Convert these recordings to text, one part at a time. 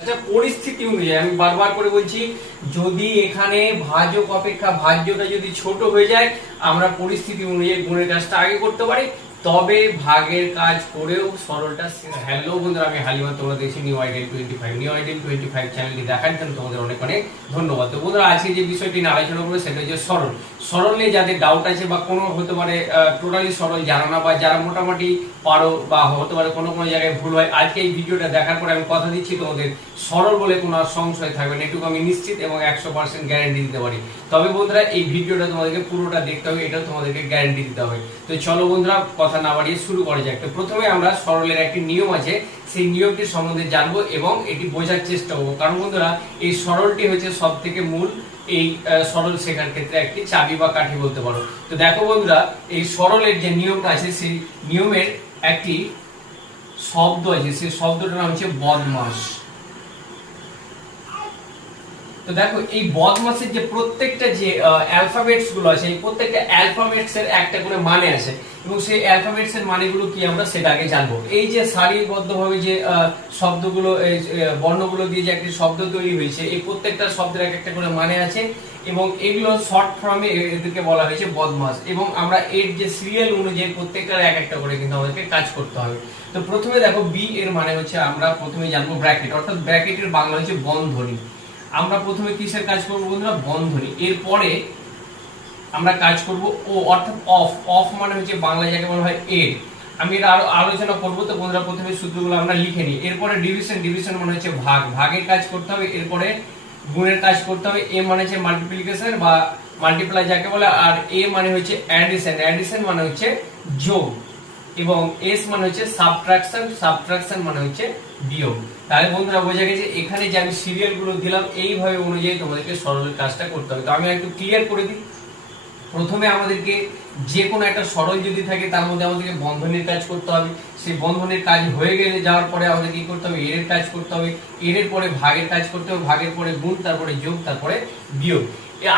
একটা পরিস্থিতি অনুযায়ী, আমি বারবার করে বলছি, যদি এখানে ভাজক অপেক্ষা, ভাজ্যটা যদি ছোট হয়ে যায়, আমরা পরিস্থিতি অনুযায়ী গুণের কাজটা আগে করতে পারি। তবে ভাগের কাজ করেও সরলটা হ্যালো বন্ধুরা, আমি হালিমা, তোমরা দেখছি new ideal twenty five new ideal twenty five চ্যানেলটি দেখার জন্য তোমাদের অনেক অনেক ধন্যবাদ। তো বন্ধুরা, আজকে যে বিষয়টি নিয়ে আলোচনা করব, সেটা হচ্ছে সরল। সরল নিয়ে যাদের ডাউট আছে বা কোনো হতে পারে টোটালি সরল জানো না, বা যারা মোটামুটি পারো বা হতে পারে কোনো কোনো জায়গায় ভুল হয়, আজকে এই ভিডিওটা দেখার পরে আমি কথা দিচ্ছি তোমাদের সরল বলে কোনো আর সংশয় থাকবে না, এটুকু আমি নিশ্চিত এবং একশো পার্সেন্ট গ্যারেন্টি দিতে পারি। তবে বন্ধুরা, এই ভিডিওটা তোমাদেরকে পুরোটা দেখতে হবে এটা তোমাদেরকে গ্যারেন্টি দিতে হবে। তো চলো বন্ধুরা কথা না বাড়িয়ে শুরু করা যাক তো প্রথমে আমরা সরলের একটি নিয়ম আছে, সেই নিয়মটির সম্বন্ধে জানব এবং এটি বোঝার চেষ্টা করব। কারণ বন্ধুরা, এই সরলটি হচ্ছে সব থেকে মূল এই সরল শেখার ক্ষেত্রে একটি চাবি বা কাঠি বলতে পারো। তো দেখো বন্ধুরা, এই সরলের যে নিয়মটা আছে, সেই নিয়মের একটি শব্দ আছে, সেই শব্দটার নাম হচ্ছে বদমাস। তো দেখো, এই বদমাসের যে প্রত্যেকটা যে অ্যালফাবেটসগুলো আছে, এই প্রত্যেকটা অ্যালফাবেটস এর একটা করে মানে আছে। এবং সেই অ্যালফাবেটস এর মানেগুলো কি আমরা সেটা আগে জানব। এই যে সারিবদ্ধভাবে যে শব্দগুলো বর্ণগুলো দিয়ে যে একটি শব্দ তৈরি হয়েছে, এই প্রত্যেকটা শব্দের এক একটা করে মানে আছে। এবং এগুলো শর্ট ফর্মে এদেরকে বলা হয়েছে বদমাস। এবং আমরা এর যে সিরিয়াল অনুযায়ী প্রত্যেকটার এক একটা করে কিন্তু আমাদেরকে কাজ করতে হবে। তো প্রথমে দেখো বি এর মানে হচ্ছে আমরা প্রথমে জানব ব্র্যাকেট অর্থাৎ ব্র্যাকেটের বাংলা হচ্ছে বন্ধনী। আমরা প্রথমে কিসের কাজ করব বন্ধুরা? বন্ধনী। এরপরে আমরা কাজ করব ও, অর্থাৎ অফ। অফ মানে হচ্ছে বাংলা যাকে বলা হয় এর। আমি এটা আরও আলোচনা করব তো বন্ধুরা, প্রথমে সূত্রগুলো আমরা লিখে নিই। এরপরে ডিভিশন ডিভিশন মানে হচ্ছে ভাগ। ভাগের কাজ করতে হবে, এরপরে গুণের কাজ করতে হবে। এ মানে হচ্ছে মাল্টিপ্লিকেশন বা মাল্টিপ্লাই যাকে বলে, আর এ মানে হচ্ছে অ্যাডিশন অ্যাডিশন মানে হচ্ছে যোগ। এবং এস মানে হচ্ছে সাবট্রাকশন সাবট্রাকশন মানে হচ্ছে বিয়োগ। তাহলে বন্ধুরা বোঝা গেছে এখানে যে আমি সিরিয়ালগুলো দিলাম, এইভাবে অনুযায়ী তোমাদেরকে সরলের কাজটা করতে হবে। তো আমি একটু ক্লিয়ার করে দিই। প্রথমে আমাদেরকে যে কোনো একটা সরল যদি থাকে, তার মধ্যে আমাদেরকে বন্ধনের কাজ করতে হবে। সেই বন্ধনের কাজ হয়ে গেলে যাওয়ার পরে আমাদের কি করতে হবে? এর কাজ করতে হবে। এর পরে ভাগের কাজ করতে হবে। ভাগের পরে গুণ, তারপরে যোগ, তারপরে বিয়োগ।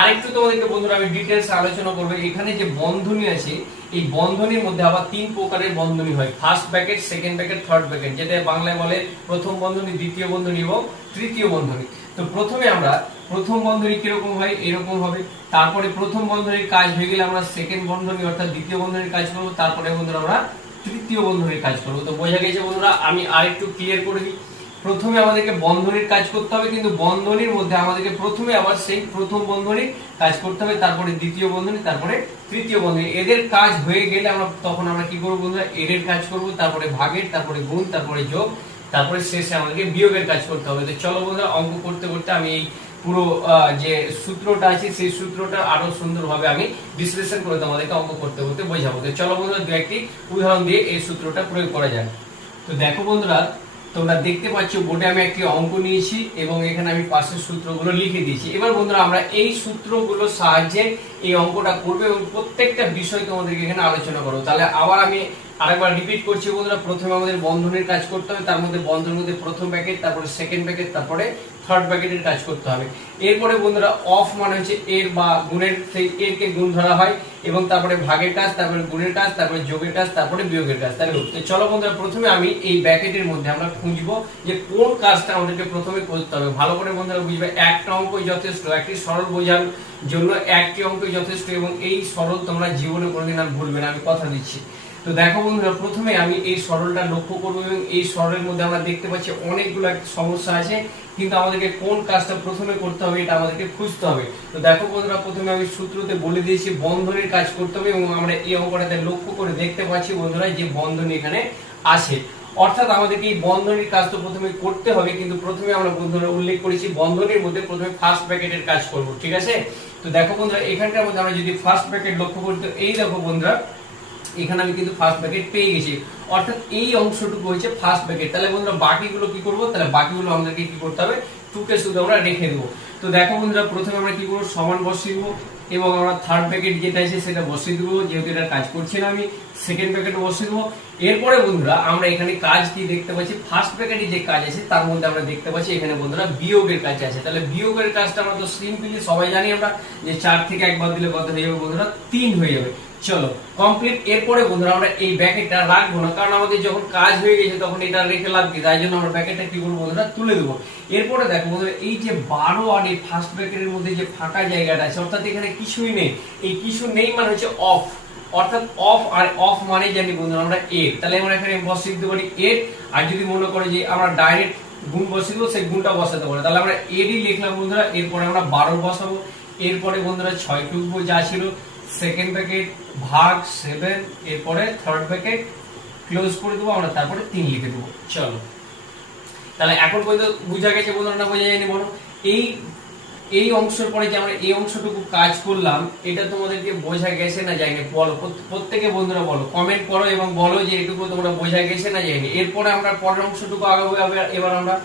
আরেকটু তোমাদেরকে বন্ধুরা আমি ডিটেলস আলোচনা করব। এখানে যে বন্ধনী আছে এই বন্ধনীর মধ্যে আবার তিন প্রকারের বন্ধনী হয়। First bracket second bracket third bracket যেটা বাংলায় বলে প্রথম বন্ধনী, দ্বিতীয় বন্ধনী এবং তৃতীয় বন্ধনী। তো প্রথমে আমরা প্রথম বন্ধনী কীরকম হয়? এরকম হবে। তারপরে প্রথম বন্ধনীর কাজ হয়ে গেলে আমরা সেকেন্ড বন্ধনী অর্থাৎ দ্বিতীয় বন্ধনীর কাজ করব। তারপরে বন্ধুরা আমরা তৃতীয় বন্ধনীর কাজ করব। তো বোঝা গেছে বন্ধুরা, আমি আরেকটু ক্লিয়ার করে দিই। প্রথমে আমাদেরকে বন্ধনীর কাজ করতে হবে, কিন্তু বন্ধনীর মধ্যে আমাদেরকে প্রথমে আবার সেই প্রথম বন্ধনীর কাজ করতে হবে, তারপরে দ্বিতীয় বন্ধনী, তারপরে তৃতীয় বন্ধনী। এদের কাজ হয়ে গেলে আমরা তখন আমরা কি করব বন্ধুরা? এদের কাজ করব, তারপরে ভাগের, তারপরে গুণ, তারপরে যোগ, তারপরে শেষে আমাদেরকে বিয়োগের কাজ করতে হবে। তো চলো বন্ধুরা, অঙ্ক করতে করতে আমি এই পুরো যে সূত্রটা আছে, সেই সূত্রটা আরও সুন্দরভাবে আমি বিশ্লেষণ করে তোমাদেরকে অঙ্ক করতে করতে বোঝাবো। তো চলো বন্ধুরা, দু একটি উদাহরণ দিয়ে এই সূত্রটা প্রয়োগ করা যাক। তো দেখো বন্ধুরা তোমরা দেখতে পাচ্ছ বোর্ডে আমি একটি অঙ্ক নিয়েছি এবং এখানে আমি পাশের সূত্রগুলো লিখে দিয়েছি। এবার বন্ধুরা, আমরা এই সূত্রগুলোর সাহায্যে এই অঙ্কটা করব এবং প্রত্যেকটা বিষয় তোমাদেরকে এখানে আলোচনা করো তাহলে আবার আমি আরেকবার রিপিট করছি বন্ধুরা, প্রথমে আমাদের বন্ধনের কাজ করতে হবে, তার মধ্যে বন্ধনের মধ্যে প্রথম প্যাকেট তারপরে সেকেন্ড প্যাকেট তারপরে থার্ড প্যাকেটের কাজ করতে হবে। এরপরে বন্ধুরা অফ মানে হচ্ছে এর বা গুণের সেই এর কে গুণ ধরা হয় এবং তারপরে ভাগের কাজ, তারপরে গুণের কাজ, তারপরে যোগের কাজ, তারপরে বিয়োগের কাজ তাই তো চলো বন্ধুরা, প্রথমে আমি এই ব্যাকেটের মধ্যে আমরা খুঁজবো যে কোন কাজটা আমাদেরকে প্রথমে করতে হবে। ভালো করে বন্ধুরা বুঝবে, একটা অঙ্কই যথেষ্ট, একটি সরল বোঝার জন্য একটি অঙ্কই যথেষ্ট এবং এই সরল তোমরা জীবনে কোনোদিন আর ভুলবে না, আমি কথা দিচ্ছি। তো দেখো বন্ধুরা, প্রথমে আমি এই সরলটা লক্ষ্য করব এবং এই সরলের মধ্যে আমরা দেখতে পাচ্ছি অনেকগুলো সমস্যা আছে, কিন্তু আমাদেরকে কোন কাজটা প্রথমে করতে হবে এটা আমাদেরকে খুঁজতে হবে। তো দেখো বন্ধুরা, প্রথমে আমি সূত্রতে বলে দিয়েছি বন্ধনের কাজ করতে হবে এবং আমরা এই অঙ্কটাতে লক্ষ্য করে দেখতে পাচ্ছি বন্ধুরা যে বন্ধন এখানে আছে। অর্থাৎ আমাদেরকে এই বন্ধনের কাজ তো প্রথমে করতে হবে, কিন্তু প্রথমে আমরা বন্ধুরা উল্লেখ করেছি বন্ধনের মধ্যে প্রথমে ফার্স্ট ব্র্যাকেটের কাজ করব, ঠিক আছে? তো দেখো বন্ধুরা এখানটার মধ্যে আমরা যদি ফার্স্ট ব্র্যাকেট লক্ষ্য করি, তো এই দেখো বন্ধুরা এখানে আমি কিন্তু ফার্স্ট ব্র্যাকেট পেয়ে গেছি। অর্থাৎ এই অংশটুকু হচ্ছে ফার্স্ট ব্র্যাকেট তাহলে বন্ধুরা, বাকিগুলো কি করব? তাহলে বাকিগুলো আমাদেরকে কি করতে হবে? টুকে শুধু আমরা রেখে দেবো। তো দেখো বন্ধুরা, প্রথমে আমরা কি করব? সমান বসিয়ে দেবো এবং আমরা থার্ড প্যাকেট যেটা আছে সেটা বসিয়ে দেবো। যেহেতু এটা কাজ করছি না আমি সেকেন্ড প্যাকেট বসিয়ে দেবো। এরপরে বন্ধুরা, আমরা এখানে কাজ কি দেখতে পাচ্ছি? ফার্স্ট প্যাকেটে যে কাজ আছে, তার মধ্যে আমরা দেখতে পাচ্ছি এখানে বন্ধুরা বিয়োগের কাজ আছে। তাহলে বিয়োগের কাজটা আমরা তো সিম্পলি সবাই জানি আমরা, যে চার থেকে একবার দিলে কত হয়ে যাবে বন্ধুরা? তিন হয়ে যাবে। চলো কমপ্লিট এরপরে বন্ধুরা আমরা এই ব্যাকেটটা রাখব না, কারণ আমাদের যখন কাজ হয়ে গেছে তখন এটা রেখে কি? তাই জন্য আমরা ব্যাকেটটা কি করব বন্ধুরা? তুলে দেবো। এরপরে দেখো বন্ধুরা, এই যে বারো আর এই ফার্স্ট ব্যাকেটের মধ্যে যে ফাঁকা জায়গাটা আছে, অর্থাৎ এখানে কিছুই নেই। এই কিছু নেই মানে হচ্ছে অফ অর্থাৎ অফ আর অফ মানে জানি বন্ধুরা আমরা এর তাহলে আমরা এখানে বসিয়ে দিতে পারি এর আর যদি মনে করে যে আমরা ডাইরেক্ট গুণ বসিয়ে দেবো, সেই গুণটা বসাতে পারি। তাহলে আমরা এরই লিখলাম বন্ধুরা, এরপরে আমরা বারো বসাবো। এরপরে বন্ধুরা ছয় টুকবো যা ছিল সেকেন্ড প্যাকেট ভাগ সেভেন এরপরে থার্ড প্যাকেট ক্লোজ করে দেবো আমরা তারপরে তিন লিখে দেবো। চলো। তাহলে এখন পর্যন্ত বোঝা গেছে না বোঝা যায়নি বলো। এই এই অংশের পরে যে আমরা এই অংশটুকু কাজ করলাম এটা তোমাদেরকে বোঝা গেছে না যায়নি বলো। প্রত- প্রত্যেকে বন্ধুরা বলো কমেন্ট করো এবং বলো যে এটুকু তোমরা বোঝা গেছে না যায়নি। এরপরে আমরা পরের অংশটুকু আগাবো এবার আমরা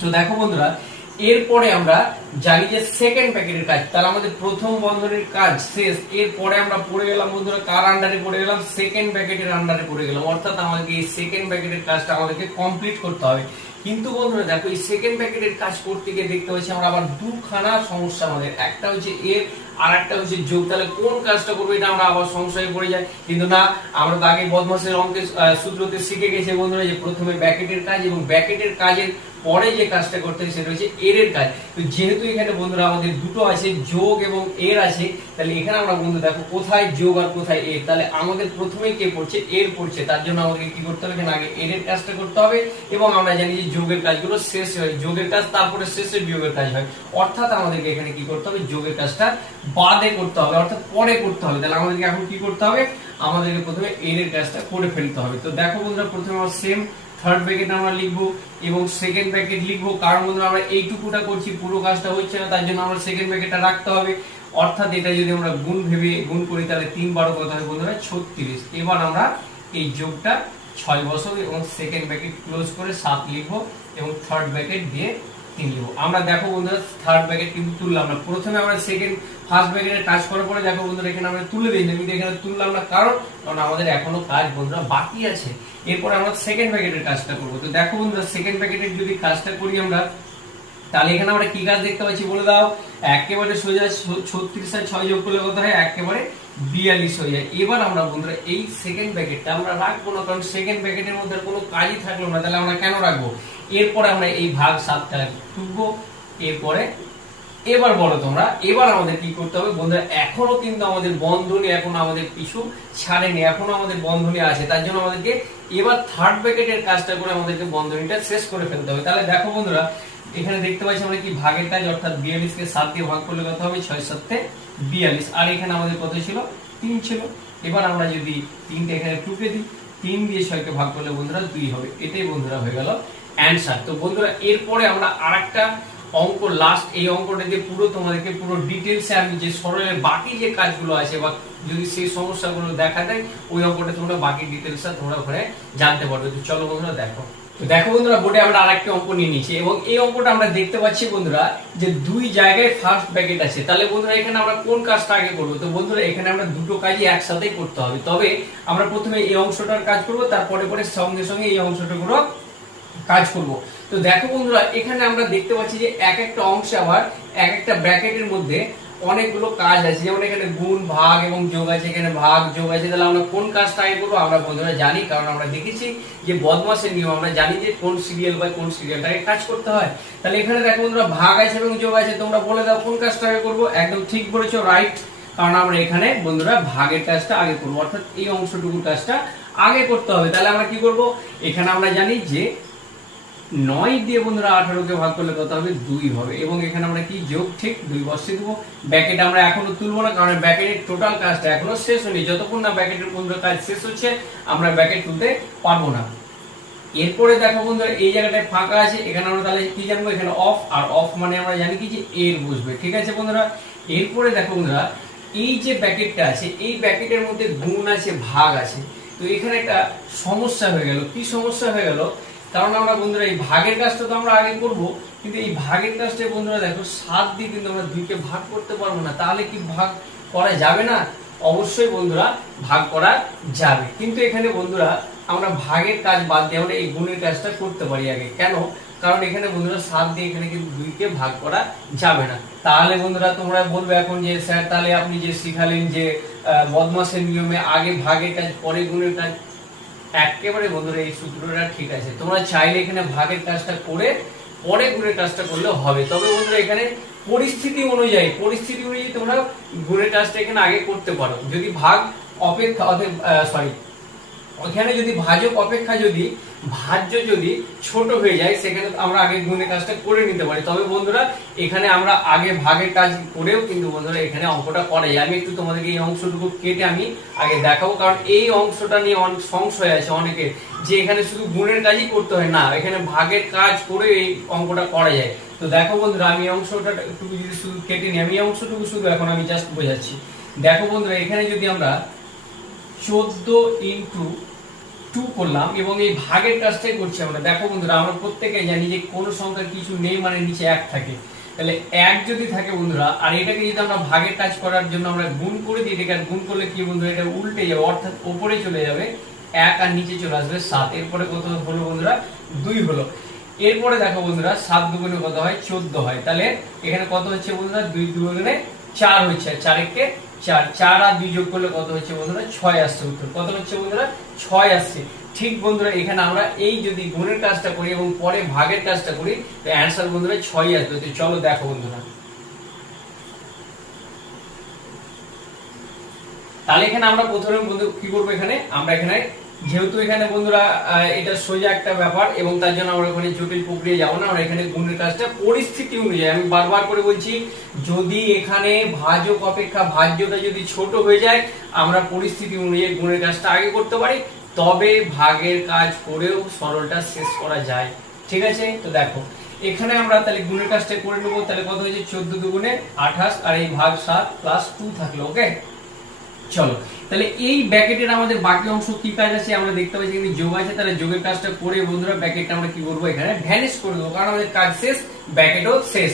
তো দেখো বন্ধুরা এরপরে আমরা জানি যে সেকেন্ড প্যাকেটের কাজ, তাহলে আমাদের প্রথম বন্ধনের কাজ শেষ। এরপরে আমরা পড়ে গেলাম বন্ধুরা, কার আন্ডারে পড়ে গেলাম? সেকেন্ড প্যাকেটের আন্ডারে পড়ে গেলাম। অর্থাৎ আমাদেরকে এই সেকেন্ড প্যাকেটের কাজটা আমাদেরকে কমপ্লিট করতে হবে। কিন্তু বন্ধুরা, দেখো, এই সেকেন্ড প্যাকেটের কাজ করতে গিয়ে দেখতে পাচ্ছি আমরা আবার দুখানা সমস্যা আমাদের। একটা হচ্ছে এর, আর একটা হচ্ছে যোগ। তাহলে কোন কাজটা করব এটা আমরা আবার সংশয়ে পড়ে যাই। কিন্তু না, আমরা তো আগে বদমাসের অঙ্কের সূত্রতে শিখে গেছি বন্ধুরা যে প্রথমে ব্যাকেটের কাজ এবং ব্যাকেটের কাজের পরে যে কাজটা করতে হয়, সেটা হচ্ছে এর এর কাজ। তো যেহেতু এখানে বন্ধুরা আমাদের দুটো আছে, যোগ এবং এর আছে, তাহলে এখানে আমরা বন্ধু দেখো কোথায় যোগ আর কোথায় এর। তাহলে আমাদের প্রথমে কে পড়ছে? এর পড়ছে। তার জন্য আমাদেরকে কি করতে হবে? আগে এর এর কাজটা করতে হবে এবং আমরা জানি যে যোগের কাজগুলো শেষ হয়। যোগের কাজ তারপরে শেষে বিয়োগের কাজ হয়। অর্থাৎ আমাদেরকে এখানে কি করতে হবে? যোগের কাজটা বাদে করতে হবে, অর্থাৎ পরে করতে হবে। তাহলে আমাদেরকে এখন কি করতে হবে? আমাদেরকে প্রথমে এর এর কাজটা করে ফেলতে হবে। তো দেখো বন্ধুরা, প্রথমে আমরা সেম থার্ড ব্র্যাকেট আমরা লিখব এবং সেকেন্ড প্যাকেট লিখব। কারণ বন্ধুরা, আমরা এইটুকুটা করছি, পুরো কাজটা হচ্ছে না, তার জন্য আমরা সেকেন্ড প্যাকেটটা রাখতে হবে। অর্থাৎ এটা যদি আমরা গুণ ভেবে গুণ করি, তাহলে তিন বারো কত হবে বন্ধুরা? ছত্রিশ। এবার আমরা এই যোগটা ছয় বছর এবং সেকেন্ড প্যাকেট ক্লোজ করে সাত লিখব এবং থার্ড প্যাকেট দিয়ে তিন আমরা দেখো বন্ধুরা থার্ড ব্র্যাকেট কিন্তু তুললাম না। প্রথমে আমরা সেকেন্ড ফার্স্ট ব্র্যাকেটের কাজ করার পরে দেখো বন্ধুরা, এখানে আমরা তুলে দিই কিন্তু এখানে তুললাম না, কারণ কারণ আমাদের এখনও কাজ বন্ধুরা বাকি আছে। এরপর আমরা সেকেন্ড প্যাকেটের কাজটা করব। তো দেখো বন্ধুরা সেকেন্ড প্যাকেটের যদি কাজটা করি আমরা, তাহলে এখানে আমরা কি কাজ দেখতে পাচ্ছি বলে দাও? একেবারে সোজা ছত্রিশ আর ছয় যোগ করলে কত হয়? একেবারে বিয়াল্লিশ হয়ে যায়। এবার আমরা বন্ধুরা, এই সেকেন্ড প্যাকেটটা আমরা রাখব না, কারণ সেকেন্ড প্যাকেটের মধ্যে কোনো কাজই থাকল না। তাহলে আমরা কেন রাখব? এরপরে আমরা এই ভাগ সাতটা টুকবো এরপরে এবার বলো তোমরা, এবার আমাদের কি করতে হবে? বন্ধুরা, এখনও কিন্তু আমাদের বন্ধনী এখনও আমাদের পিছু ছাড়েনি, এখনও আমাদের বন্ধনী আছে। তার জন্য আমাদেরকে এবার থার্ড প্যাকেটের কাজটা করে আমাদেরকে বন্ধনীটা শেষ করে ফেলতে হবে। তাহলে দেখো বন্ধুরা, এখানে দেখতে পাচ্ছি আমরা কি ভাগের কাজ, অর্থাৎ বিয়াল্লিশ কে সাত দিয়ে ভাগ করলে কত হবে? ছয় সাতে বিয়াল্লিশ। আর এখানে আমাদের কত ছিল? তিন ছিল। এবার আমরা যদি তিনটে এখানে টুকে দিই, তিন দিয়ে ছয়কে ভাগ করলে বন্ধুরা দুই হবে। এটাই বন্ধুরা হয়ে গেল অ্যান্সার তো বন্ধুরা, এরপরে আমরা আরেকটা অঙ্ক লাস্ট এই অঙ্কটা দিয়ে পুরো তোমাদেরকে পুরো ডিটেলসে আমি যে সরলের বাকি যে কাজগুলো আছে বা যদি সেই সমস্যাগুলো দেখা দেয়, ওই অঙ্কটা তোমরা বাকি ডিটেলসটা তোমরা ওখানে জানতে পারবে। তো চলো বন্ধুরা, দেখো। তো দেখো বন্ধুরা বোর্ডে আমরা আরেকটা অঙ্ক নিয়ে নিয়েছি এবং এই অঙ্কটা আমরা দেখতে পাচ্ছি বন্ধুরা যে দুই জায়গায় ফার্স্ট ব্র্যাকেট আছে। তাহলে বন্ধুরা, এখানে আমরা কোন কাজটা আগে করব? তো বন্ধুরা, এখানে আমরা দুটো কাজই একসাথেই করতে হবে। তবে আমরা প্রথমে এই অংশটার কাজ করব, তারপরে পরে সঙ্গে সঙ্গে এই অংশটা কাজ করব। তো দেখো বন্ধুরা, এখানে আমরা দেখতে পাচ্ছি যে এক একটা অংশে আবার এক একটা ব্র্যাকেটের মধ্যে অনেকগুলো কাজ আছে। যেমন এখানে গুণ, ভাগ এবং যোগ আছে। এখানে ভাগ, যোগ আছে। তাহলে আমরা কোন কাজটা আগে করব? আমরা বন্ধুরা জানি, কারণ আমরা দেখেছি যে বদমাসের নিয়ম। আমরা জানি যে কোন সিরিয়াল বা কোন সিরিয়ালটাকে কাজ করতে হয়। তাহলে এখানে দেখো বন্ধুরা, ভাগ আছে এবং যোগ আছে। তোমরা বলে দাও কোন কাজটা আগে করব। একদম ঠিক বলেছ রাইট কারণ আমরা এখানে বন্ধুরা ভাগের কাজটা আগে করব। অর্থাৎ এই অংশটুকুর কাজটা আগে করতে হবে। তাহলে আমরা কি করব? এখানে আমরা জানি যে নয় দিয়ে বন্ধুরা আঠারোকে ভাগ করলে কত হবে? দুই হবে। এবং এখানে আমরা কি যোগ ঠিক দুই বসিয়ে দেবো। ব্যাকেট আমরা এখনও তুলবো না, কারণ ব্যাকেটের টোটাল কাজটা এখনও শেষ হয়নি। যতক্ষণ না ব্যাকেটের বন্ধুরা কাজ শেষ হচ্ছে, আমরা ব্যাকেট তুলতে পারব না। এরপরে দেখো বন্ধুরা, এই জায়গাটায় ফাঁকা আছে। এখানে আমরা তাহলে কি জানব? এখানে অফ আর অফ মানে আমরা জানি কি যে এর বসবে। ঠিক আছে বন্ধুরা? এরপরে দেখো বন্ধুরা, এই যে ব্যাকেটটা আছে, এই ব্যাকেটের মধ্যে গুণ আছে, ভাগ আছে। তো এখানে একটা সমস্যা হয়ে গেল। কি সমস্যা হয়ে গেল? কারণ আমরা বন্ধুরা, এই ভাগের কাজটা তো আমরা আগে করব, কিন্তু এই ভাগের কাজটা বন্ধুরা দেখো, সাত দিয়ে কিন্তু আমরা দুইকে ভাগ করতে পারব না। তাহলে কি ভাগ করা যাবে না? অবশ্যই বন্ধুরা, ভাগ করা যাবে। কিন্তু এখানে বন্ধুরা, আমরা ভাগের কাজ বাদ দিয়ে আমরা এই গুণের কাজটা করতে পারি আগে। কেন? কারণ এখানে বন্ধুরা, সাত দিয়ে এখানে কিন্তু দুইকে ভাগ করা যাবে না। তাহলে বন্ধুরা, তোমরা বলবে এখন যে, স্যার, তাহলে আপনি যে শিখালেন যে বদমাসের নিয়মে আগে ভাগের কাজ, পরে গুণের কাজ একেবারে বন্ধুরা এই সূত্রটা ঠিক আছে। তোমরা চাইলে এখানে ভাগের কাজটা করে পরে গুণের কাজটা করলে হবে। তবে বন্ধুরা এখানে পরিস্থিতি অনুযায়ী পরিস্থিতি অনুযায়ী তোমরা ঘুরে কাজটা এখানে আগে করতে পারো। যদি ভাগ অপেক্ষা সরি ওখানে যদি ভাজক অপেক্ষা যদি, ভাজ্য যদি ছোট হয়ে যায়, সেখানে আমরা আগে গুণের কাজটা করে নিতে পারি। তবে বন্ধুরা, এখানে আমরা আগে ভাগের কাজ করেও কিন্তু বন্ধুরা এখানে অঙ্কটা করা যায়। আমি একটু তোমাদেরকে এই অংশটুকু কেটে আমি আগে দেখাবো, কারণ এই অংশটা নিয়ে অনেক সংশয় আছে অনেকের, যে এখানে শুধু গুণের কাজই করতে হয়। না, এখানে ভাগের কাজ করে এই অঙ্কটা করা যায়। তো দেখো বন্ধুরা, আমি অংশটা একটু যদি শুধু কেটে নিই, আমি অংশটুকু শুধু এখন আমি জাস্ট বোঝাচ্ছি। দেখো বন্ধুরা, এখানে যদি আমরা চোদ্দ ইন্টু টু করলাম এবং এই ভাগের কাজটাই করছি আমরা। দেখো বন্ধুরা, আমরা প্রত্যেকে জানি যে কোনো সংখ্যার কিছু নেই মানে নিচে এক থাকে। তাহলে এক যদি থাকে বন্ধুরা, আর এটাকে যদি আমরা ভাগের কাজ করার জন্য আমরা গুণ করে দিই, এটাকে গুণ করলে কি বন্ধুরা, এটা উল্টে যাবে, অর্থাৎ উপরে চলে যাবে, এক আর নিচে চলে আসবে সাত। এরপরে কত হলো বন্ধুরা? দুই হলো। এরপরে দেখো বন্ধুরা, সাত দুগুণে কত হয়? চোদ্দ হয়। তাহলে এখানে কত হচ্ছে বন্ধুরা? দুই দুগুণে চার হচ্ছে। আর চারেরকে চার চার আর দুই যোগ করলে কত হচ্ছে বন্ধুরা? ছয় আসছে উত্তর। কত হচ্ছে বন্ধুরা? ছয় আসছে। ঠিক বন্ধুরা, এখানে আমরা এই যদি গুণের কাজটা করি এবং পরে ভাগের কাজটা করি, তো অ্যান্সার বন্ধুরা ছয় আসবে। তো চলো দেখো বন্ধুরা। তাহলে এখানে আমরা প্রথমে বন্ধু কি করব এখানে? আমরা এখানে যেহেতু এখানে বন্ধুরা এটা সোজা একটা ব্যাপার এবং তার জন্য আমরা ওখানে জটিল প্রক্রিয়া যাব না। আমরা এখানে গুণের কাজটা পরিস্থিতি অনুযায়ী, আমি বারবার করে বলছি, যদি এখানে ভাজক অপেক্ষা, ভাজ্যটা যদি ছোট হয়ে যায়, আমরা পরিস্থিতি অনুযায়ী গুণের কাজটা আগে করতে পারি। তবে ভাগের কাজ করেও সরলটা শেষ করা যায়। ঠিক আছে? তো দেখো, এখানে আমরা তাহলে গুণের কাজটা করে নেব। তাহলে কত হয়েছে? চোদ্দ দুগুণে আঠাশ, আর এই ভাগ সাত প্লাস টু থাকল ওকে চলো তাহলে এই ব্যাকেটের আমাদের বাকি অংশ কি কাজ আছে আমরা দেখতে পাচ্ছি, কিন্তু যোগ আছে, তাহলে যোগের কাজটা করে বন্ধুরা ব্যাকেটটা আমরা কি করব এখানে ভ্যানিশ করে দেবো, কারণ আমাদের কাজ শেষ, ব্যাকেটও শেষ।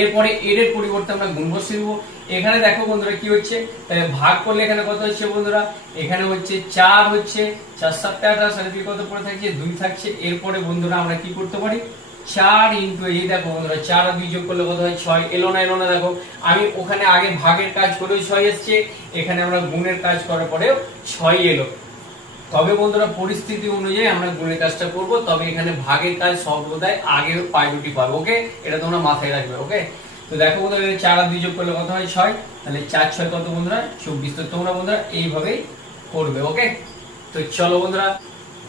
এরপরে এর পরিবর্তে আমরা গুণ বসিয়ে দেবো এখানে দেখো বন্ধুরা কি হচ্ছে, তাহলে ভাগ করলে এখানে কত হচ্ছে বন্ধুরা? এখানে হচ্ছে চার হচ্ছে, চার সাতটা আঠাশ কত পড়ে থাকছে? দুই থাকছে। এরপরে বন্ধুরা আমরা কি করতে পারি? চার ইন্টু এই দেখো বন্ধুরা চার আর দুই যোগ করলে কত হয় ছয়। এলো না এলো না, দেখো, আমি ওখানে আগে ভাগের কাজ করেও ছয় এসছে, এখানে আমরা গুণের কাজ করার পরেও ছয় এলো। তবে বন্ধুরা, পরিস্থিতি অনুযায়ী আমরা গুণের কাজটা করব, তবে এখানে ভাগের কাজ সর্বদাই আগে প্রায়োরিটি পাবো, ওকে? এটা তোমরা মাথায় রাখবে, ওকে? তো দেখো বন্ধুরা চার আর দুই যোগ করলে কত হয়? ছয়। তাহলে চার, ছয় কত বন্ধুরা? চব্বিশ। তো তোমরা বন্ধুরা, এইভাবেই করবে, ওকে? তো চলো বন্ধুরা,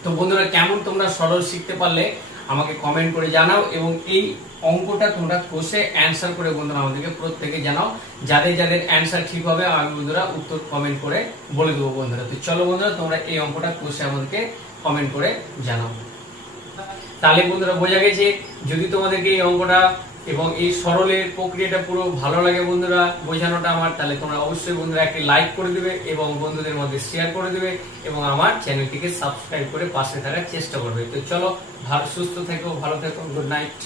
তো বন্ধুরা, কেমন তোমরা সরল শিখতে পারলে আমাকে কমেন্ট করে জানাও এবং এই অঙ্কটা তোমরা কষে অ্যান্সার করে বন্ধুরা আমাদেরকে প্রত্যেকে জানাও। যাদের যাদের অ্যান্সার ঠিক হবে, আমি বন্ধুরা উত্তর কমেন্ট করে বলে দেবো বন্ধুরা। তো চলো বন্ধুরা, তোমরা এই অঙ্কটা কষে আমাদেরকে কমেন্ট করে জানাও। তাহলে বন্ধুরা বোঝা গেছে, যদি তোমাদেরকে এই অঙ্কটা এবং এই সরলের প্রক্রিয়াটা পুরো ভালো লাগে বন্ধুরা, বোঝানোটা আমার। তাহলে তোমরা অবশ্যই বন্ধুরা একটি লাইক করে দিবে এবং বন্ধুদের মধ্যে শেয়ার করে দিবে এবং আমার চ্যানেলটিকে সাবস্ক্রাইব করে পাশে থাকার চেষ্টা করবে। তো চলো, ভালো, সুস্থ থেকো, ভালো থেকো গুড নাইট